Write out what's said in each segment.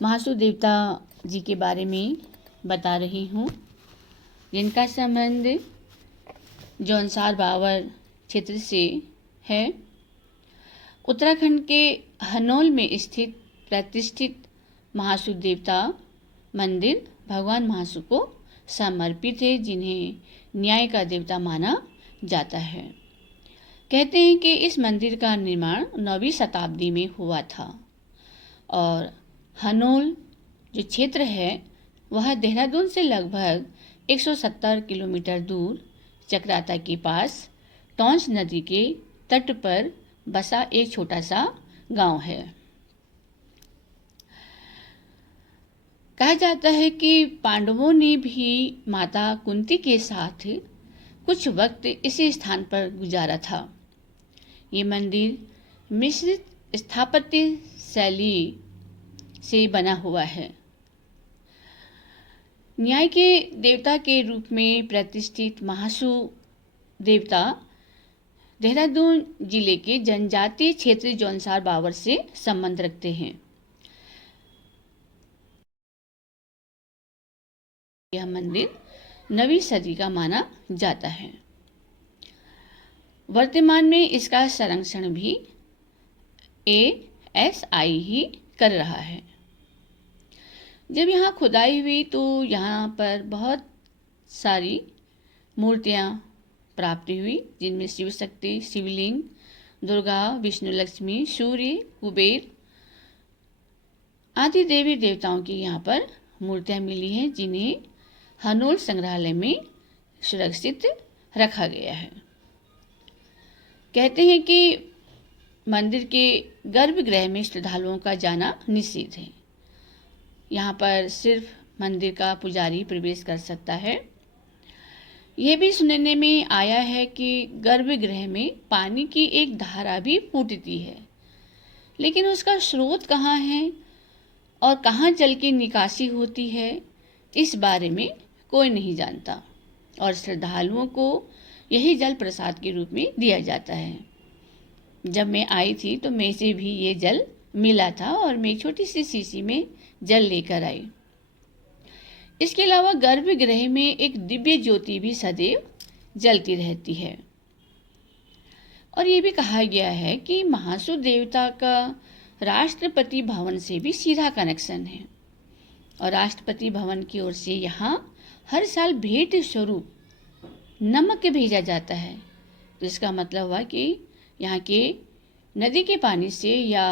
महासू देवता जी के बारे में बता रही हूँ, जिनका संबंध जौनसार बावर क्षेत्र से है। उत्तराखंड के हनोल में स्थित प्रतिष्ठित महासू देवता मंदिर भगवान महासू को समर्पित है, जिन्हें न्याय का देवता माना जाता है। कहते हैं कि इस मंदिर का निर्माण 9वीं शताब्दी में हुआ था और हनोल जो क्षेत्र है वह देहरादून से लगभग 170 किलोमीटर दूर चक्राता के पास टॉन्स नदी के तट पर बसा एक छोटा सा गांव है। कहा जाता है कि पांडवों ने भी माता कुंती के साथ कुछ वक्त इसी स्थान पर गुजारा था। ये मंदिर मिश्रित स्थापत्य शैली से बना हुआ है। न्याय के देवता के रूप में प्रतिष्ठित महासू देवता देहरादून जिले के जनजातीय क्षेत्र जौनसार बावर से संबंध रखते हैं। यह मंदिर 9वीं सदी का माना जाता है। वर्तमान में इसका संरक्षण भी ASI ही कर रहा है। जब यहाँ खुदाई हुई तो यहाँ पर बहुत सारी मूर्तियाँ प्राप्त हुई, जिनमें शिव शक्ति, शिवलिंग, दुर्गा, विष्णु, लक्ष्मी, सूर्य, कुबेर आदि देवी देवताओं की यहाँ पर मूर्तियाँ मिली हैं, जिन्हें हनोल संग्रहालय में सुरक्षित रखा गया है। कहते हैं कि मंदिर के गर्भगृह में श्रद्धालुओं का जाना निषिद्ध है। यहाँ पर सिर्फ मंदिर का पुजारी प्रवेश कर सकता है। यह भी सुनने में आया है कि गर्भगृह में पानी की एक धारा भी फूटती है, लेकिन उसका स्रोत कहाँ है और कहाँ जल की निकासी होती है, इस बारे में कोई नहीं जानता और श्रद्धालुओं को यही जल प्रसाद के रूप में दिया जाता है। जब मैं आई थी तो मैं से भी ये जल मिला था और मैं छोटी सी शीशी में जल लेकर आई। इसके अलावा गर्भगृह में एक दिव्य ज्योति भी सदैव जलती रहती है और ये भी कहा गया है कि महासू देवता का राष्ट्रपति भवन से भी सीधा कनेक्शन है और राष्ट्रपति भवन की ओर से यहाँ हर साल भेंट स्वरूप नमक भेजा जाता है। तो इसका मतलब हुआ कि यहाँ के नदी के पानी से या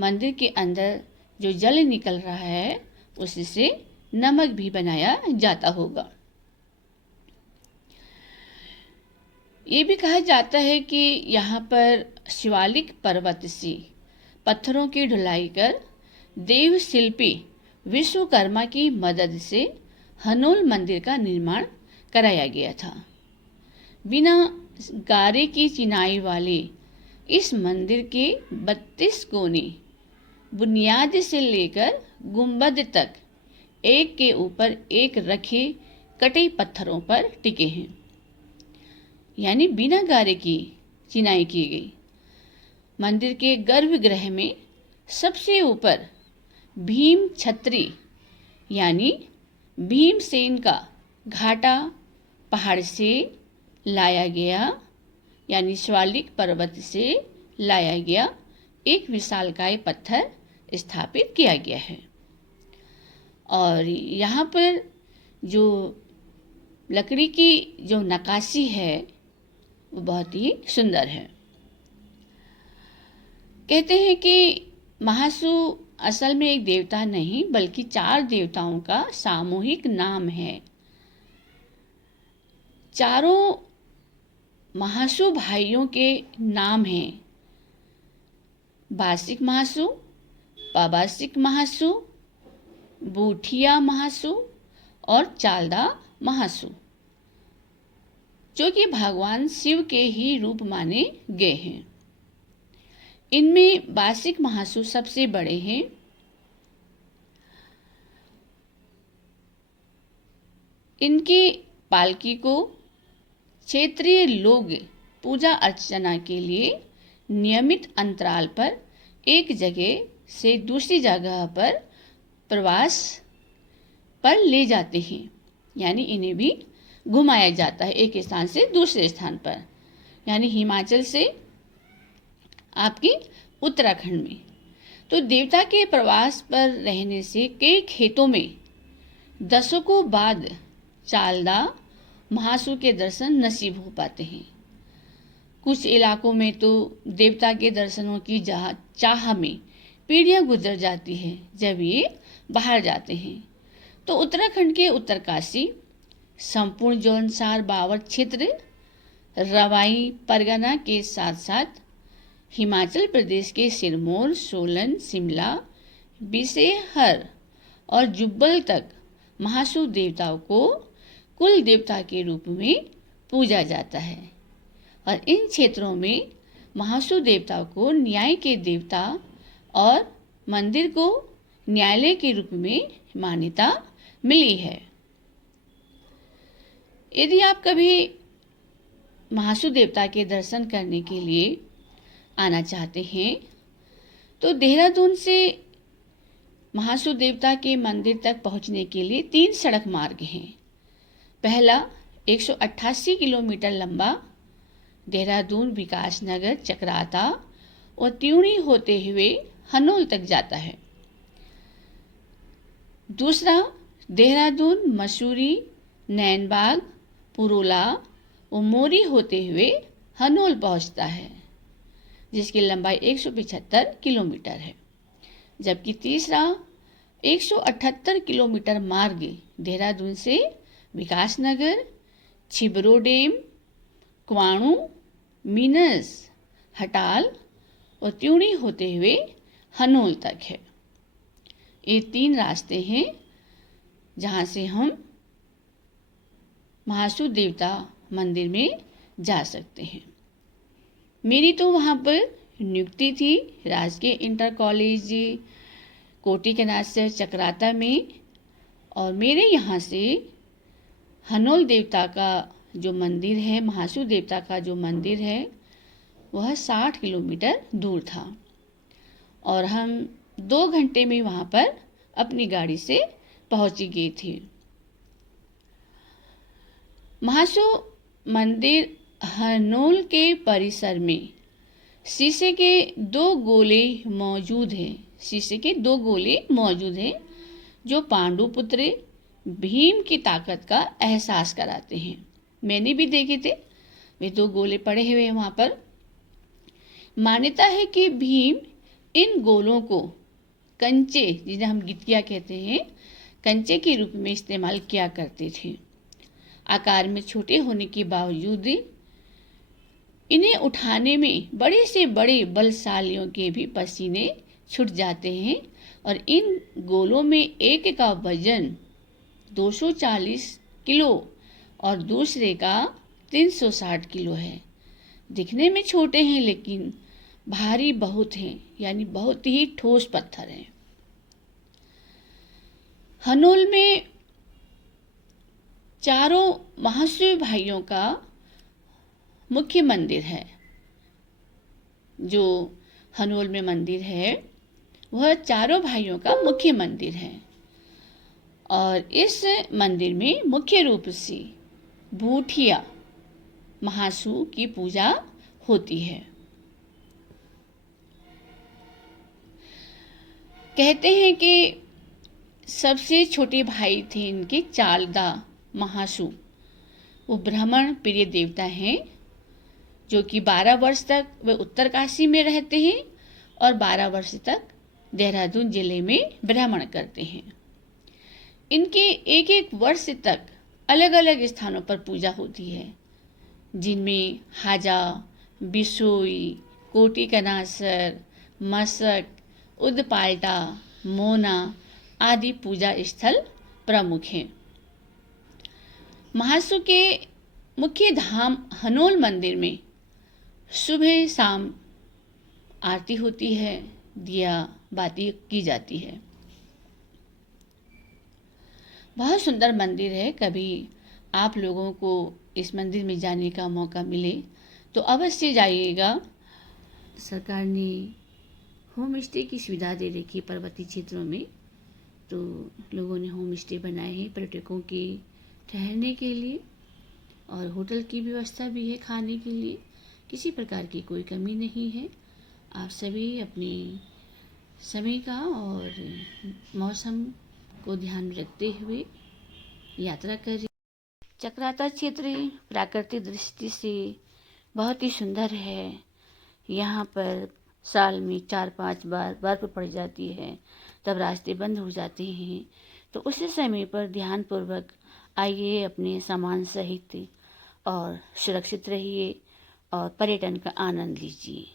मंदिर के अंदर जो जल निकल रहा है उससे नमक भी बनाया जाता होगा। ये भी कहा जाता है कि यहाँ पर शिवालिक पर्वत से पत्थरों की ढुलाई कर देव शिल्पी विश्वकर्मा की मदद से हनोल मंदिर का निर्माण कराया गया था। बिना गारे की चिनाई वाले इस मंदिर के 32 कोने बुनियाद से लेकर गुंबद तक एक के ऊपर एक रखे कटे पत्थरों पर टिके हैं, यानी बिना गारे की चिनाई की गई। मंदिर के गर्भगृह में सबसे ऊपर भीम छत्री यानी भीमसेन का घाटा पहाड़ से लाया गया, यानी शिवालिक पर्वत से लाया गया एक विशालकाय पत्थर स्थापित किया गया है। और यहाँ पर जो लकड़ी की जो नक्काशी है वो बहुत ही सुंदर है। कहते हैं कि महासू असल में एक देवता नहीं बल्कि 4 देवताओं का सामूहिक नाम है। चारों महासू भाइयों के नाम हैं बासिक महासू, पाबासिक महासू, बूठिया महासू और चालदा महासू, जो कि भगवान शिव के ही रूप माने गए हैं। इनमें बासिक महासू सबसे बड़े हैं। इनकी पालकी को क्षेत्रीय लोग पूजा अर्चना के लिए नियमित अंतराल पर एक जगह से दूसरी जगह पर प्रवास पर ले जाते हैं, यानी इन्हें भी घुमाया जाता है एक स्थान से दूसरे स्थान पर, यानी हिमाचल से आपकी उत्तराखंड में। तो देवता के प्रवास पर रहने से कई खेतों में दशकों बाद चालदा महासू के दर्शन नसीब हो पाते हैं। कुछ इलाकों में तो देवता के दर्शनों की चाह में पीढ़ियां गुजर जाती है जब ये बाहर जाते हैं। तो उत्तराखंड के उत्तरकाशी, संपूर्ण जौनसार बावर क्षेत्र, रवाई परगना के साथ साथ हिमाचल प्रदेश के सिरमौर, सोलन, शिमला, बिसेहर और जुब्बल तक महासू देवताओं को कुल देवता के रूप में पूजा जाता है। और इन क्षेत्रों में महासू देवताओं को न्याय के देवता और मंदिर को न्यायालय के रूप में मान्यता मिली है। यदि आप कभी महासू देवता के दर्शन करने के लिए आना चाहते हैं तो देहरादून से महासू देवता के मंदिर तक पहुंचने के लिए 3 सड़क मार्ग हैं। पहला 188 किलोमीटर लंबा देहरादून, विकासनगर, चकराता और त्यूणी होते हुए हनोल तक जाता है। दूसरा देहरादून, मसूरी, नैनबाग, पुरोला और मोरी होते हुए हनोल पहुंचता है, जिसकी लंबाई 175 किलोमीटर है। जबकि तीसरा 178 किलोमीटर मार्ग देहरादून से विकासनगर, छिबरो डैम, क्वाणू, मीनस, हटाल और त्यूणी होते हुए हनोल तक है। ये 3 रास्ते हैं जहाँ से हम महासू देवता मंदिर में जा सकते हैं। मेरी तो वहाँ पर नियुक्ति थी राजकीय इंटर कॉलेज कोटी कैनासर चकराता में, और मेरे यहाँ से हनोल देवता का जो मंदिर है, महासू देवता का जो मंदिर है, वह 60 किलोमीटर दूर था और हम 2 घंटे में वहाँ पर अपनी गाड़ी से पहुँच गई थी। महासू मंदिर हनोल के परिसर में शीशे के 2 गोले मौजूद हैं। शीशे के 2 गोले मौजूद हैं जो पांडुपुत्र भीम की ताकत का एहसास कराते हैं। मैंने भी देखे थे, वे 2 गोले पड़े हुए हैं वहाँ पर। मान्यता है कि भीम इन गोलों को कंचे, जिन्हें हम गितिया कहते हैं, कंचे के रूप में इस्तेमाल किया करते थे। आकार में छोटे होने के बावजूद इन्हें उठाने में बड़े से बड़े बलशालियों के भी पसीने छूट जाते हैं और इन गोलों में एक का वजन 240 किलो और दूसरे का 360 किलो है। दिखने में छोटे हैं लेकिन भारी बहुत हैं, यानी बहुत ही ठोस पत्थर हैं। हनोल में चारों महासू भाइयों का मुख्य मंदिर है। जो हनोल में मंदिर है वह चारों भाइयों का मुख्य मंदिर है और इस मंदिर में मुख्य रूप से भूठिया महासू की पूजा होती है। कहते हैं कि सबसे छोटे भाई थे इनके चालदा महासू। वो ब्राह्मण प्रिय देवता हैं जो कि 12 वर्ष तक वे उत्तरकाशी में रहते हैं और 12 वर्ष तक देहरादून जिले में भ्रमण करते हैं। इनके एक एक वर्ष तक अलग अलग स्थानों पर पूजा होती है, जिनमें हाजा, बिसोई, कोटी कनासर, मसक, उदपाल्टा, मोना आदि पूजा स्थल प्रमुख हैं। महासू के मुख्य धाम हनोल मंदिर में सुबह शाम आरती होती है, दिया बाती की जाती है। बहुत सुंदर मंदिर है। कभी आप लोगों को इस मंदिर में जाने का मौका मिले तो अवश्य जाइएगा। सरकार ने होम स्टे की सुविधा दे रखी पर्वतीय क्षेत्रों में, तो लोगों ने होम स्टे बनाए हैं पर्यटकों के ठहरने के लिए, और होटल की व्यवस्था भी है खाने के लिए। किसी प्रकार की कोई कमी नहीं है। आप सभी अपने समय का और मौसम को ध्यान में रखते हुए यात्रा करें। चक्राता क्षेत्र प्राकृतिक दृष्टि से बहुत ही सुंदर है। यहाँ पर साल में 4-5 बार बर्फ पड़ जाती है, तब रास्ते बंद हो जाते हैं। तो उस समय पर ध्यानपूर्वक आइए अपने सामान सहित और सुरक्षित रहिए और पर्यटन का आनंद लीजिए।